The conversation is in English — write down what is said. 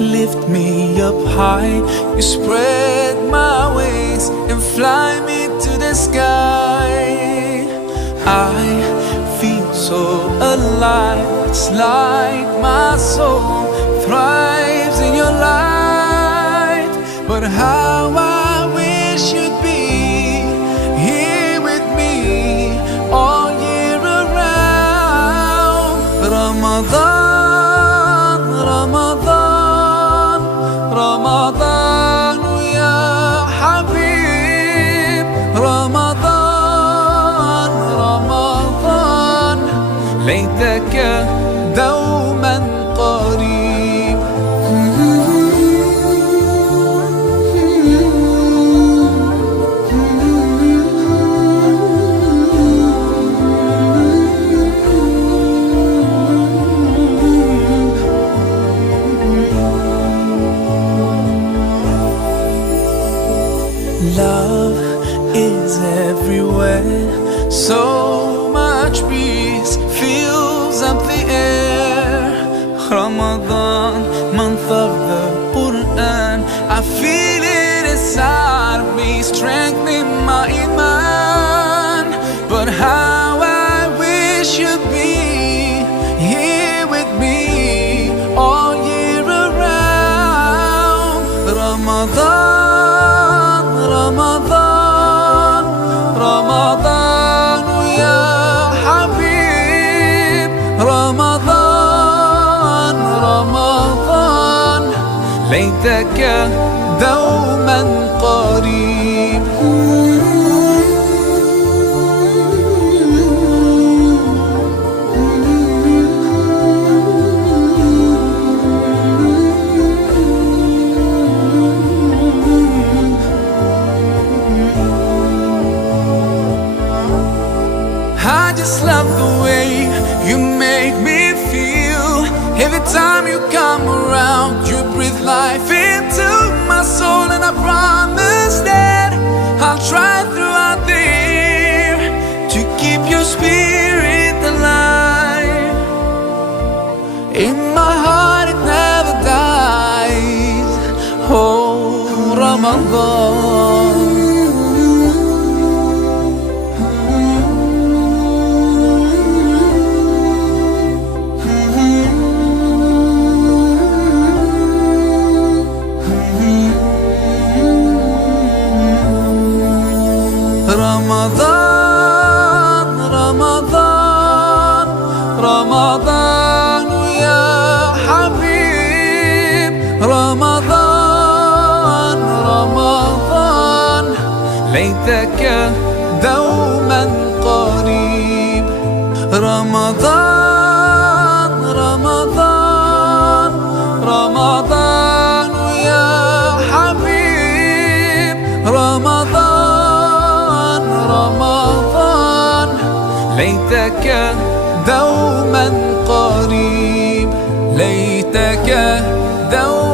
Lift me up high, you spread my wings and fly me to the sky. I feel so alive, it's like my soul thrives in your light. But how I wish you'd be here with me all year around. Ramadan, Ramadan, Ramadan ya Habib. Ramadan, Ramadan, ليتك دوما قريب. Love is everywhere, so much peace fills up the air. Ramadan, month of the Quran, I feel it inside me, strengthening my iman. But how I wish you'd be here with me all year around. Ramadan, Ramadan, Ramadan ya Habib. Ramadan, Ramadan, ليتك دوما قريب. I just love the way you make me feel. Every time you come around, you breathe life into my soul. And I promise that I'll try throughout the year to keep your spirit alive. In my heart it never dies. Oh, Ramadan. Ramadan, Ramadan, Ramadan ya Habib. Ramadan, Ramadan, ليتك دوما قريب. Ramadan, Ramadan, Ramadan ya Habib. Ramadan, Ramadan, ليتك دوما قريب. ليتك دوما